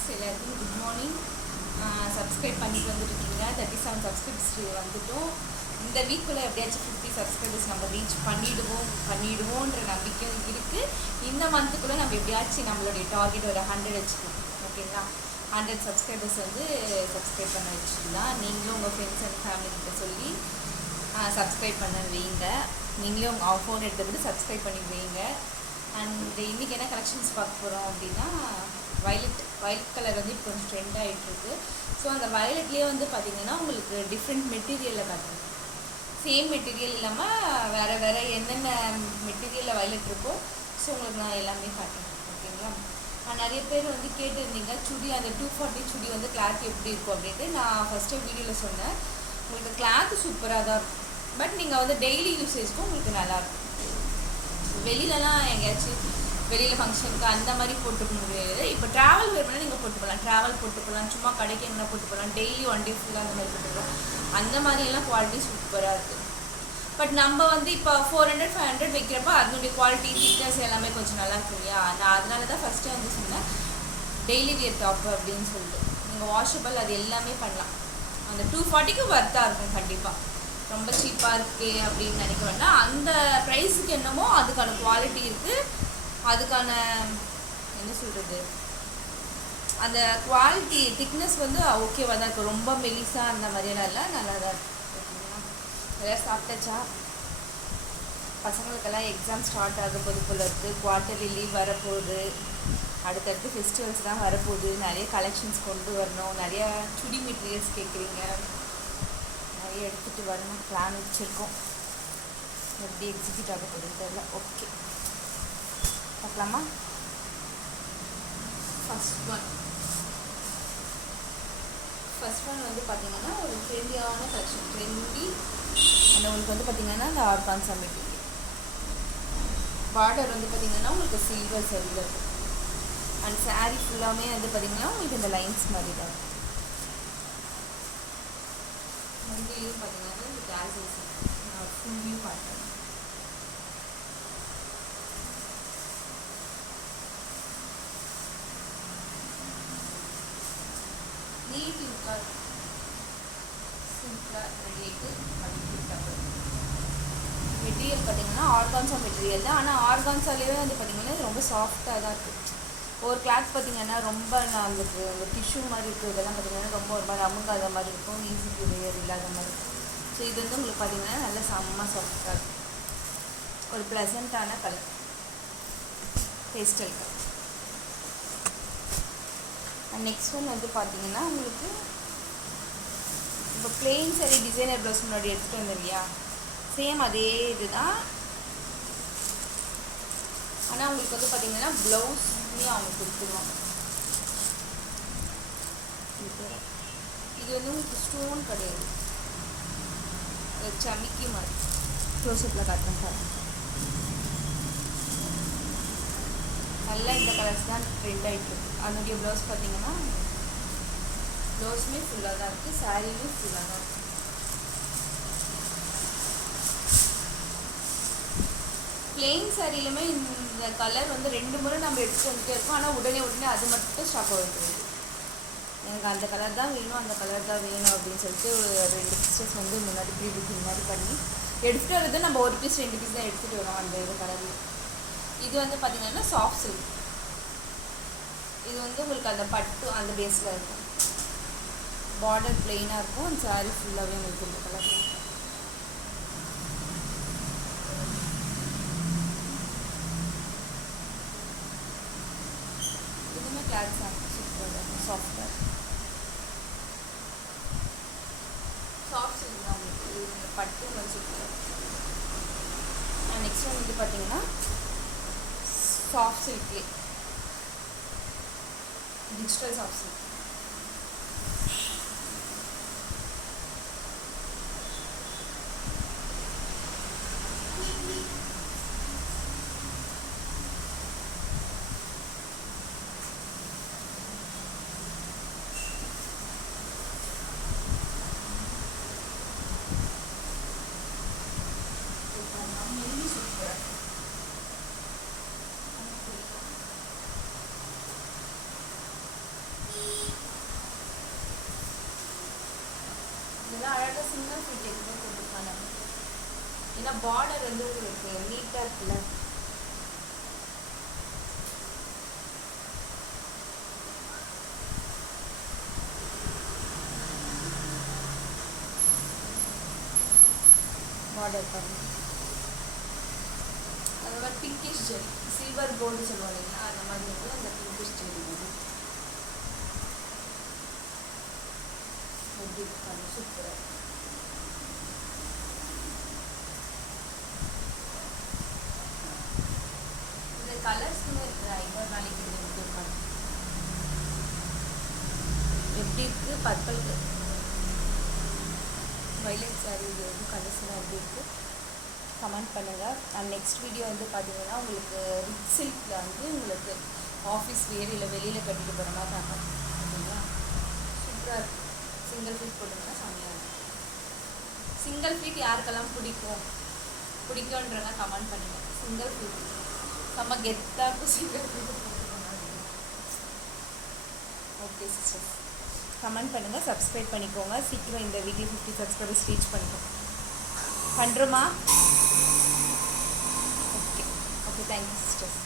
Friends, எல்லாருக்கும் good morning. Subscribe பண்ணிட்டு வந்துட்டுருக்கீங்க. 37 subscribes வந்துட்டோம். இந்த வீக்குள்ளே எப்படியாச்சும் 50 சப்ஸ்கிரைபர்ஸ் நம்ம ரீச் பண்ணிடுவோன்ற நம்பிக்கையும் இருக்குது. இந்த மந்த்துக்குள்ளே நம்ம எப்படியாச்சும் நம்மளுடைய டார்கெட் ஒரு 100 வச்சுக்கணும். ஓகேங்களா? 100 சப்ஸ்கிரைபர்ஸ் வந்து சப்ஸ்கிரைப் பண்ண வச்சுக்கலாம். நீங்களும் உங்கள் ஃப்ரெண்ட்ஸ் அண்ட் ஃபேமிலி கிட்ட சொல்லி சப்ஸ்கிரைப் பண்ண வைங்க. நீங்களே உங்கள் ஃபோன் எடுத்துக்கிட்டு சப்ஸ்கிரைப் பண்ணி வைங்க. அண்ட் இன்றைக்கி என்ன கலெக்ஷன்ஸ் பார்க்க போகிறோம் அப்படின்னா, வயலட் கலர் வந்து இப்போ கொஞ்சம் ட்ரெண்ட் ஆகிட்டுருக்கு. ஸோ அந்த வயலட்லேயே வந்து பார்த்திங்கன்னா உங்களுக்கு டிஃப்ரெண்ட் மெட்டீரியலில் காட்டுறேன். சேம் மெட்டீரியல் இல்லாமல் வேறு என்னென்ன மெட்டீரியலில் வயலட் இருக்கோ ஸோ உங்களுக்கு நான் எல்லாமே காட்டுறேன். ஓகேங்களா? நிறைய பேர் வந்து கேட்டுருந்தீங்க சுடி, அந்த 240 சுடி வந்து கிளாத் எப்படி இருக்கும் அப்படின்ட்டு. நான் ஃபஸ்ட்டு வீடியோவில் சொன்னேன், உங்களுக்கு கிளாத்து சூப்பராக தான் இருக்கும். பட் நீங்கள் வந்து டெய்லி யூசேஜ்க்கும் உங்களுக்கு நல்லாயிருக்கும். வெளியிலலாம் எங்கேயாச்சும் வெளியில் ஃபங்க்ஷனுக்கு அந்த மாதிரி போட்டு முடியாது. இப்போ ட்ராவல் வேணும்னா நீங்கள் போட்டு போகலாம், சும்மா கடைக்கு எங்கன்னா போட்டு போகலாம், டெய்லி 1 டே ஃபுல்லாக அந்த மாதிரி போட்டுக்கலாம். அந்த மாதிரியெல்லாம் குவாலிட்டி சூப்பராக இருக்குது. பட் நம்ம வந்து இப்போ 400 500 வைக்கிறப்ப அதனுடைய குவாலிட்டி திக்னஸ் எல்லாமே கொஞ்சம் நல்லா இருக்கும் இல்லையா? நான் அதனால தான் ஃபஸ்ட்டே வந்து சொன்னேன் டெய்லி வியர் டாப் அப்படின்னு சொல்லிட்டு. நீங்கள் வாஷபிள் அது எல்லாமே பண்ணலாம். அந்த 240க்கு வர்த்தாக இருக்கும் கண்டிப்பாக. ரொம்ப சீப்பாக இருக்கே அப்படின்னு நினைக்க வேண்டாம். அந்த ப்ரைஸுக்கு என்னமோ அதுக்கான குவாலிட்டி இருக்குது. அதுக்கான என்ன சொல்கிறது, அந்த குவாலிட்டி திக்னஸ் வந்து ஓகேவாக தான் இருக்குது. ரொம்ப மெலிசாக அந்த மாதிரியெல்லாம் இல்லை, நல்லா தான் இருக்குது. ஓகேங்களா? எல்லாம் சாப்பிட்டாச்சா? பசங்களுக்கெல்லாம் எக்ஸாம் ஸ்டார்ட் ஆக போல இருக்குது. குவார்ட்டர்லி லீவ் வரப்போகுது. அடுத்தடுத்து ஃபெஸ்டிவல்ஸ் தான் வரப்போகுது. நிறைய கலெக்ஷன்ஸ் கொண்டு வரணும். நிறையா சுடி மெட்டீரியல்ஸ் கேட்குறீங்க, நிறைய எடுத்துகிட்டு வரணும் பிளான் வச்சுருக்கோம். எப்படி எக்ஸிக்யூட் ஆக போகுதுன்னு தெரியல. ஓகே, பார்க்கலாமா? ஃபஸ்ட் ஒன் வந்து பார்த்திங்கன்னா ஒரு ட்ரெண்டியான கலெக்ஷன். ட்ரெண்டி அண்ட் உங்களுக்கு வந்து பார்த்திங்கன்னா இந்த ஆர்கான்சா மெட்டீரியல். பார்டர் வந்து பார்த்திங்கன்னா உங்களுக்கு சில்வர் சரியில் இருக்கும். அண்ட் சாரீ ஃபுல்லாமே வந்து பார்த்திங்கன்னா உங்களுக்கு இந்த லைன்ஸ் மாதிரி தான் இருக்கும். முந்திலையும் பார்த்திங்கன்னா இந்த கேல்சல்ஸ் நான் ஃபுல்லையும் பார்த்தேன். நீட் லுக்காக சிம்பிளாக ரெடியாகிட்டு பண்ணிட்டு மெட்டீரியல் பார்த்திங்கன்னா ஆர்கான்சா மெட்டீரியல் தான். ஆனால் ஆர்கான்சாலேயே வந்து பார்த்திங்கன்னா ரொம்ப சாஃப்டாக தான் இருக்குது. ஒரு கிளாத் பார்த்திங்கன்னா ரொம்ப நம்மளுக்கு அந்த டிஷ்யூ மாதிரி இருக்குது. இதெல்லாம் பார்த்திங்கன்னா ரொம்ப ஒரு மாதிரி அமுங்காத மாதிரி இருக்கும், ஈஸி டு வேர் இல்லாத மாதிரி இருக்கும். ஸோ இது வந்து உங்களுக்கு பார்த்திங்கன்னா நல்லா செம்ம சாஃப்டாக இருக்கும். ஒரு ப்ளசண்ட்டான colour, pastel colour. And next one வந்து பார்த்திங்கன்னா உங்களுக்கு இப்போ பிளெயின் சாரி டிசைனர் ப்ளவுஸ் முன்னாடி எடுத்துகிட்டு வந்தோம் இல்லையா, சேம் அதே இது தான். ஆனால் உங்களுக்கு வந்து பார்த்திங்கன்னா ப்ளவுஸ்மே அவங்க கொடுத்துருவாங்க. இது வந்து உங்களுக்கு ஸ்டோன் கிடையாது, சமிக்கி மாதிரி. க்ளோஸ்அப்பில் காட்டுறேன் பாருங்க. நல்லா இந்த கலர்ஸ் தான் ட்ரெண்ட் ஆகிட்டு இருக்கு. அதனுடைய ப்ளவுஸ் பார்த்திங்கன்னா ப்ளவுஸுமே ஃபுல்லாக தான் இருக்குது, சாரியுமே ஃபுல்லாக தான் இருக்குது. பிளெயின் சாரியிலுமே இந்த கலர் வந்து 2 முறை நம்ம எடுத்துகிட்டு வந்துட்டே இருக்கோம். ஆனால் உடனே அது மட்டும் ஸ்டாக் ஆகிடுது. எனக்கு அந்த கலர் தான் வேணும், அந்த கலர் தான் வேணும் அப்படின்னு சொல்லிட்டு 2 பீசஸ் வந்து முன்னாடி ப்ரீ புக்கிங் மாதிரி பண்ணி எடுத்துகிட்டு வரது. நம்ம 1 பீஸ் 2 பீஸ் தான் எடுத்துகிட்டு வரோம் அந்த இது கலரில். இது வந்து பார்த்திங்கன்னா சாஃப்ட் சில்க். இது வந்து உங்களுக்கு அந்த பட்டு அந்த பேஸில் இருக்கும். பார்டர் பிளெயினாக இருக்கும். அந்த சாரீ ஃபுல்லாகவே உங்களுக்கு இந்த கலர். இதுவுமே கிளாத் சூப்பராக இருக்கும், சாஃப்டாக சாஃப்ட் சில்க் தான் உங்களுக்கு. இது பட்டு கொஞ்சம் சூப்பராக. நெக்ஸ்ட் ஒன் வந்து பார்த்திங்கன்னா சாஃப்ட் சில்க்லேயே digital soft silk. Single feet எதுவுமே போட்டுருக்காங்க. ஏன்னா பார்டர் வந்து உங்களுக்கு நீட்டாக இருக்குல்ல. பார்டர் பாருங்க. அந்த மாதிரி பிங்கிஷ் ஜெரி, சில்வர் கோல்டு சொல்லுவாங்க இல்லைங்களா, அந்த மாதிரி வந்து அந்த பிங்கிஷ் ஜெரி வந்து எப்படி இருக்காங்க, சூப்பராக. இந்த கலர்ஸுமே இருக்குது. இன்னொரு நாளைக்கு இது எப்படி இருக்காங்க, எப்படி இருக்குது பர்பிளுக்கு வைலட் சாரீ, இது வந்து கலர்ஸ்லாம் எப்படி இருக்குது கமெண்ட் பண்ணுங்கள். அண்ட் நெக்ஸ்ட் வீடியோ வந்து பார்த்தீங்கன்னா உங்களுக்கு ரிச் சில்கில் வந்து உங்களுக்கு ஆஃபீஸ் வேர் இல்லை வெளியில் கட்டிட்டு போகிற மாதிரி இருக்கும். ஓகேங்களா, சூப்பராக இருக்குது. சிங்கிள் ஃபீட் போட்டிங்கன்னா செம்மையாக இருக்கும். சிங்கிள் ஃபீட் யாருக்கெல்லாம் பிடிக்கும்ன்றங்க கமெண்ட் பண்ணுங்கள். சிங்கிள் ஃபீட் செம்ம கெத்தாக இருக்கும். Single feet okay sisters, comment பண்ணுங்கள், சப்ஸ்கிரைப் பண்ணிக்கோங்க. சீக்கிரம் இந்த வீக்லி 50 சப்ஸ்கிரைபர்ஸ் ரீச் பண்ணுறோமா? Okay okay, thank you sisters.